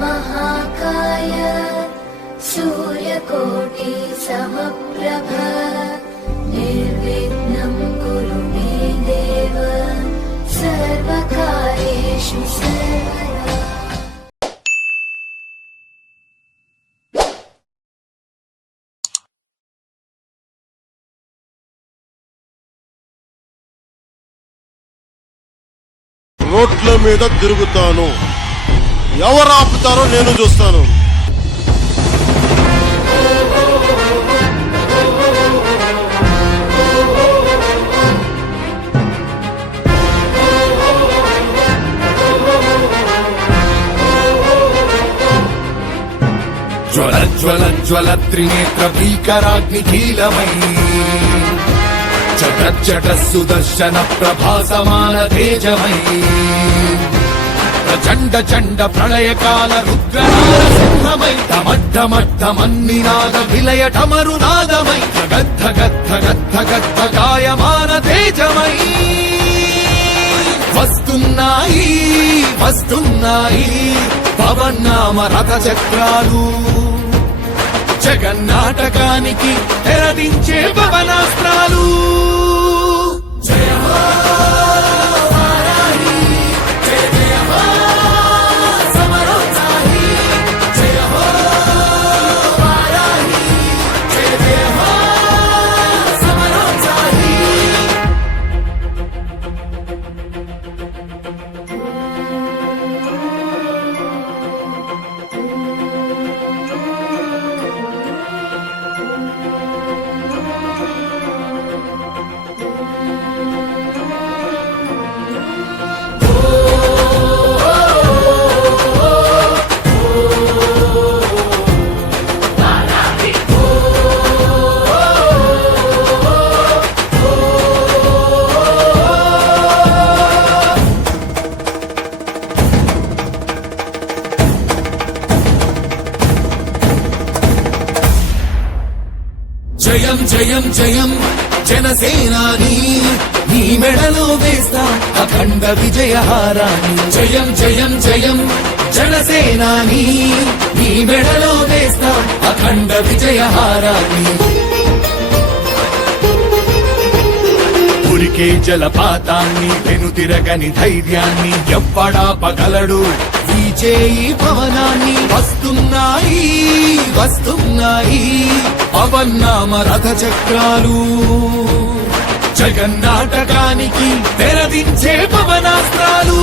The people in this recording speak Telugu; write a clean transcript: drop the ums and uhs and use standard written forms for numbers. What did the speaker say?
महाकाय सूर्यकोटि समप्रभ निर्विघ्नं कुरु मे देव सर्वकार्येषु सर्वदा। రోడ్ల మీద తిరుగుతాను, ఎవరు ఆపుతారో నేను చూస్తాను. జ్వల జ్వల జ్వల త్రినేత్ర భీకరాగ్నికీలమై చట చట సుదర్శన ప్రభాసమాన తేజమై ప్రచండ చండ ప్రళయకాల రుద్రనారసింహమై ఢమడ్ఢమడ్ఢమన్నినాద విలయ ఢమరునాదమై గద్ధ గద్ధ గద్ధ గద్ధ గాయమాన తేజమై వస్తున్నాయి వస్తున్నాయి పవన్నామ రథ చక్రాలు జగన్నాటకానికి తెరదించే పవనాస్త్రాలు. జయ హో వారాహి, జయ జయ హో సమరోత్సాహి, జయ హో వారాహి, జయ జయ హో సమరోత్సాహి. జయం జయం జయం జనసేనాని, నీ మెడలో వేస్తా అఖండ విజయహారాన్ని. జయం జయం జయం జనసేనాని, నీ మెడలో వేస్తా అఖండ విజయహారాన్ని. ఉరికే జలపాతాన్ని వెనుతిరగని ధైర్యాన్ని ఎవ్వడాపగలడు విజయీ పవనాన్ని. వస్తున్నాయి వస్తున్నాయి పవన్నామ రథ చక్రాలు జగన్నాటకానికి తెరదించే పవనాస్త్రాలు.